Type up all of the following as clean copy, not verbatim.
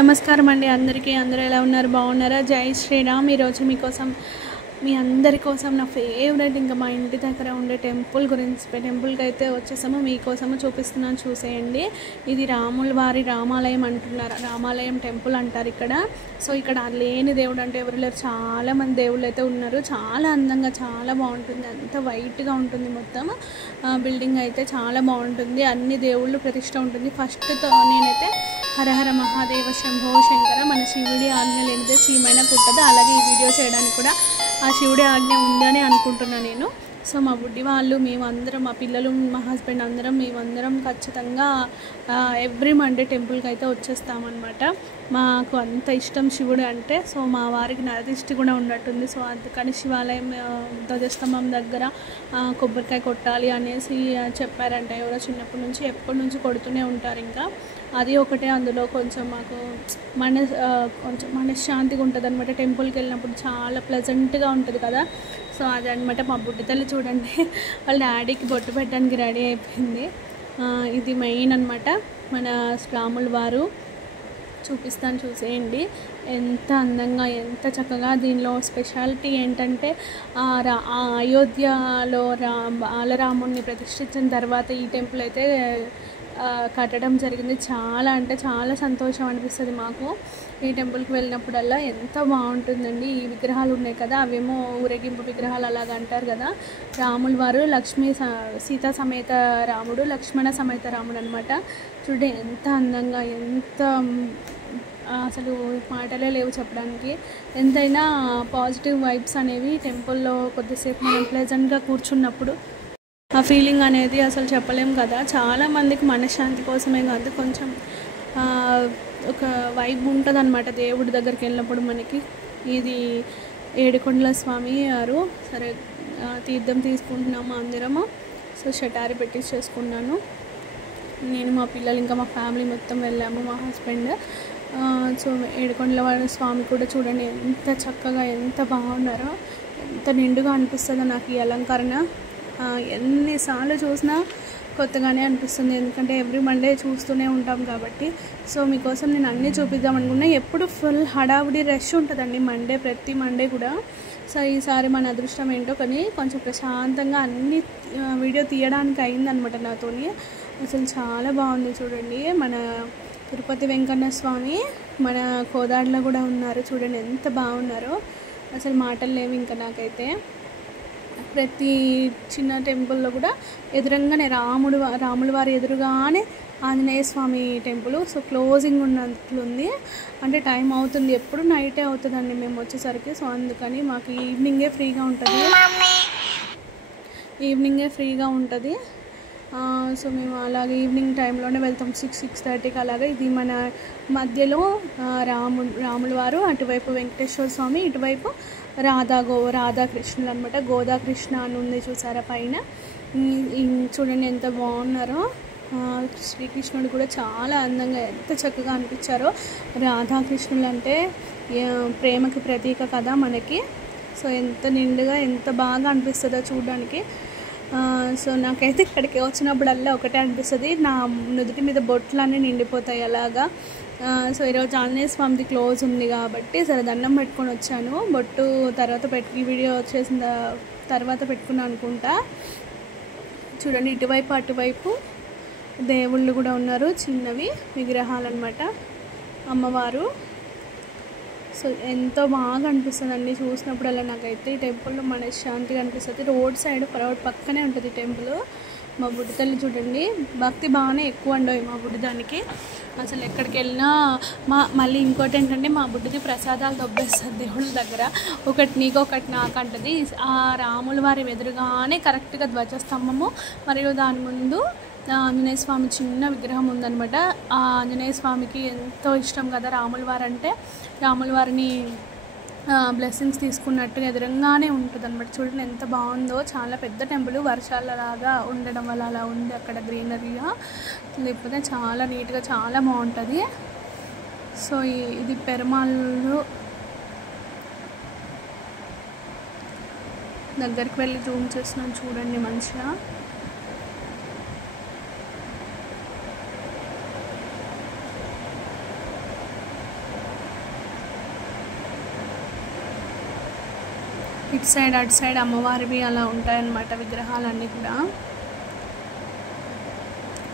నమస్కారం అండి అందరికీ. అందరూ ఎలా ఉన్నారు? బాగున్నారా? జై శ్రీరామ్. ఈరోజు మీకోసం మీ అందరి కోసం నా ఫేవరెట్ ఇంకా మా ఇంటి దగ్గర ఉండే టెంపుల్కి అయితే వచ్చేసాము. మీకోసము చూపిస్తున్నాను, చూసేయండి. ఇది రాముల వారి రామాలయం అంటున్నారు, రామాలయం టెంపుల్ అంటారు ఇక్కడ. సో ఇక్కడ లేని దేవుడు అంటే ఎవరు లేరు, చాలామంది దేవుళ్ళు అయితే ఉన్నారు. చాలా అందంగా చాలా బాగుంటుంది, అంత వైట్గా ఉంటుంది మొత్తం. బిల్డింగ్ అయితే చాలా బాగుంటుంది, అన్ని దేవుళ్ళు ప్రతిష్ట ఉంటుంది. ఫస్ట్తో నేనైతే హరహర మహాదేవ శంభో శంకర, మన శివుడి ఆజ్ఞ లేనిదే చీమైనా కుట్టదు. అలాగే ఈ వీడియో చేయడానికి కూడా ఆ శివుడి ఆజ్ఞ ఉందని అనుకుంటున్నాను నేను. సో మా బుడ్డి వాళ్ళు, మేమందరం, మా పిల్లలు, మా హస్బెండ్ అందరం, మేమందరం ఖచ్చితంగా ఎవ్రీ మండే టెంపుల్కి అయితే వచ్చేస్తామన్నమాట. మాకు అంత ఇష్టం శివుడు అంటే. సో మా వారికి నరదిష్టి కూడా ఉన్నట్టుంది. సో అందుకని శివాలయం ధ్వజస్తంభం దగ్గర కొబ్బరికాయ కొట్టాలి అనేసి చెప్పారంట ఎవరో. చిన్నప్పటి నుంచి ఎప్పటి నుంచి కొడుతూనే ఉంటారు. ఇంకా అది ఒకటే, అందులో కొంచెం మాకు కొంచెం మనశ్శాంతిగా ఉంటుంది అనమాట. టెంపుల్కి వెళ్ళినప్పుడు చాలా ప్లెజెంట్గా ఉంటుంది కదా. సో అదనమాట. మా బుడ్డి తల్లి చూడండి, వాళ్ళ డాడీకి బొట్టు పెట్టడానికి రెడీ అయిపోయింది. ఇది మెయిన్ అనమాట మన రాముల వారు. చూపిస్తాను, చూసేయండి. ఎంత అందంగా, ఎంత చక్కగా. దీనిలో స్పెషాలిటీ ఏంటంటే అయోధ్యలో బాలరాముడిని ప్రతిష్ఠించిన తర్వాత ఈ టెంపుల్ అయితే కట్టడం జరిగింది. చాలా అంటే చాలా సంతోషం అనిపిస్తుంది మాకు ఈ టెంపుల్కి వెళ్ళినప్పుడల్లా. ఎంత బాగుంటుందండి. ఈ విగ్రహాలు ఉన్నాయి కదా, అవేమో ఊరేగింపు విగ్రహాలు అలాగ అంటారు కదా. రాముల వారు సీతా సమేత రాముడు, లక్ష్మణ సమేత రాముడు అనమాట. చూడండి ఎంత అందంగా, ఎంత అసలు మాటలే లేవు చెప్పడానికి. ఎంతైనా పాజిటివ్ వైబ్స్ అనేవి టెంపుల్లో కొద్దిసేపు మనం ప్లెజెంట్గా కూర్చున్నప్పుడు ఆ ఫీలింగ్ అనేది అసలు చెప్పలేం కదా. చాలామందికి మనశ్శాంతి కోసమే కాదు, కొంచెం ఒక వైబ్ ఉంటుంది అనమాట దేవుడి దగ్గరికి వెళ్ళినప్పుడు మనకి. ఇది ఏడుకొండల స్వామి గారు. సరే తీర్థం తీసుకుంటున్నాము అందరము. సో షటారి పెట్టించేసుకున్నాను నేను, మా పిల్లలు, ఇంకా మా ఫ్యామిలీ మొత్తం వెళ్ళాము, మా హస్బెండ్. సో ఏడుకొండల స్వామి కూడా చూడండి ఎంత చక్కగా, ఎంత బాగున్నారో, ఎంత నిండుగా అనిపిస్తుందో నాకు ఈ అలంకరణ. ఎన్నిసార్లు చూసినా కొత్తగానే అనిపిస్తుంది, ఎందుకంటే ఎవ్రీ మండే చూస్తూనే ఉంటాం కాబట్టి. సో మీకోసం నేను అన్నీ చూపిద్దాం అనుకున్నా. ఎప్పుడు ఫుల్ హడావుడి రష్ ఉంటుందండి మండే, ప్రతి మండే కూడా. సో ఈసారి మన అదృష్టం ఏంటో కానీ కొంచెం ప్రశాంతంగా అన్ని వీడియో తీయడానికి అయిందనమాట నాతోని. అసలు చాలా బాగుంది చూడండి. మన తిరుపతి వెంకన్న స్వామి మన కోదాడలో కూడా ఉన్నారు. చూడండి ఎంత బాగున్నారో, అసలు మాటలు లేవు ఇంకా నాకైతే. ప్రతి చిన్న టెంపుల్లో కూడా ఎదురంగానే రాముల వారి ఎదురుగానే ఆంజనేయ స్వామి టెంపుల్. సో క్లోజింగ్ ఉన్నట్లుంది, అంటే టైం అవుతుంది, ఎప్పుడు నైటే అవుతుందండి మేము వచ్చేసరికి. సో అందుకని మాకు ఈవినింగే ఫ్రీగా ఉంటుంది. సో మేము అలాగే ఈవినింగ్ టైంలోనే వెళ్తాం, 6-6:30కి అలాగా. ఇది మన మధ్యలో రాముల వారు, అటువైపు వెంకటేశ్వర స్వామి, ఇటువైపు రాధాకృష్ణులు అనమాట. గోదాకృష్ణ అని ఉంది చూసారా పైన. చూడండి ఎంత బాగున్నారో. శ్రీకృష్ణుడు కూడా చాలా అందంగా, ఎంత చక్కగా అనిపించారో. రాధాకృష్ణులు అంటే ప్రేమకి ప్రతీక కదా మనకి. సో ఎంత నిండుగా, ఎంత బాగా అనిపిస్తుందో చూడడానికి. సో నాకైతే ఇక్కడికి వచ్చినప్పుడల్లా ఒకటే అనిపిస్తుంది, నా నుదుటి మీద బొట్లన్నీ నిండిపోతాయి అలాగా. సో ఈరోజు ఆంజనేయ స్వామిది క్లోజ్ ఉంది కాబట్టి సరే దండం పెట్టుకొని వచ్చాను. బొట్టు తర్వాత వీడియో వచ్చేసిన తర్వాత పెట్టుకున్నాను అనుకుంటా. చూడండి ఇటువైపు అటువైపు దేవుళ్ళు కూడా ఉన్నారు, చిన్నవి విగ్రహాలు అనమాట, అమ్మవారు. సో ఎంతో బాగా అనిపిస్తుంది అండి చూసినప్పుడల్లా నాకైతే. ఈ టెంపుల్లో మనశ్శాంతిగా అనిపిస్తుంది. రోడ్ పక్కనే ఉంటుంది టెంపుల్. మా బుడ్డి తల్లి చూడండి, భక్తి బాగానే ఎక్కువ అండి మా బుడ్డిదానికి. అసలు ఎక్కడికి వెళ్ళినా మళ్ళీ ఇంకోటి ఏంటంటే, మా బుడ్డిది ప్రసాదాలు దొబ్బేస్తుంది దేవుళ్ళ దగ్గర. ఒకటి నీకు ఒకటి నాకు అంటది. ఆ రాముల వారి ఎదురుగానే కరెక్ట్గా ధ్వజస్తంభము, మరియు దాని ముందు ఆంజనేయ స్వామి చిన్న విగ్రహం ఉందనమాట. ఆ ఆంజనేయ స్వామికి ఎంతో ఇష్టం కదా రాముల వారు అంటే. రాముల వారిని బ్లెస్సింగ్స్ తీసుకున్నట్టుగా ఎదురంగానే ఉంటుంది అనమాట. చూడండి ఎంత బాగుందో. చాలా పెద్ద టెంపుల్, వర్షాలలాగా ఉండడం వల్ల అలా ఉంది అక్కడ గ్రీనరీగా, లేకపోతే చాలా నీట్గా చాలా బాగుంటుంది. సో ఇది పెరుమాళ్ళు. దగ్గరికి వెళ్ళి జూమ్ చేస్తున్నాను చూడండి మంచిగా. ఇటు సైడ్ అటు సైడ్ అమ్మవారివి అలా ఉంటాయన్నమాట విగ్రహాలన్నీ కూడా.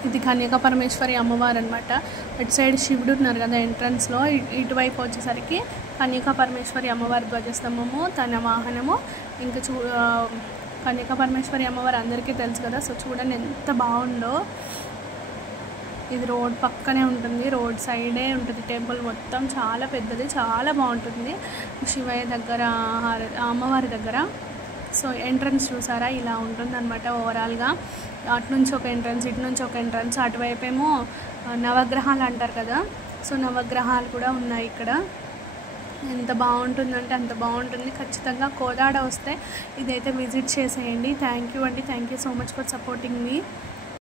ఇది కన్యకా పరమేశ్వరి అమ్మవారు అనమాట. ఇటు సైడ్ శివుడు ఉన్నారు కదా ఎంట్రన్స్లో, ఇటువైపు వచ్చేసరికి కన్యకా పరమేశ్వరి అమ్మవారి ధ్వజస్తంభము, తన వాహనము. ఇంకా కన్యకా పరమేశ్వరి అమ్మవారు అందరికీ తెలుసు కదా. సో చూడండి ఎంత బాగుందో. ఇది రోడ్ పక్కనే ఉంటుంది, రోడ్ సైడే ఉంటుంది టెంపుల్ మొత్తం. చాలా పెద్దది, చాలా బాగుంటుంది శివయ్య దగ్గర, అమ్మవారి దగ్గర. సో ఎంట్రన్స్ చూసారా ఇలా ఉంటుందన్నమాట ఓవరాల్గా. అటు నుంచి ఒక ఎంట్రన్స్, ఇటు నుంచి ఒక ఎంట్రన్స్, అటువైపేమో నవగ్రహాలు అంటారు కదా. సో నవగ్రహాలు కూడా ఉన్నాయి ఇక్కడ. ఎంత బాగుంటుందంటే అంత బాగుంటుంది. ఖచ్చితంగా కోదాడ వస్తే ఇదైతే విజిట్ చేసేయండి. థ్యాంక్ యూ అండి, thank you so much for supporting me.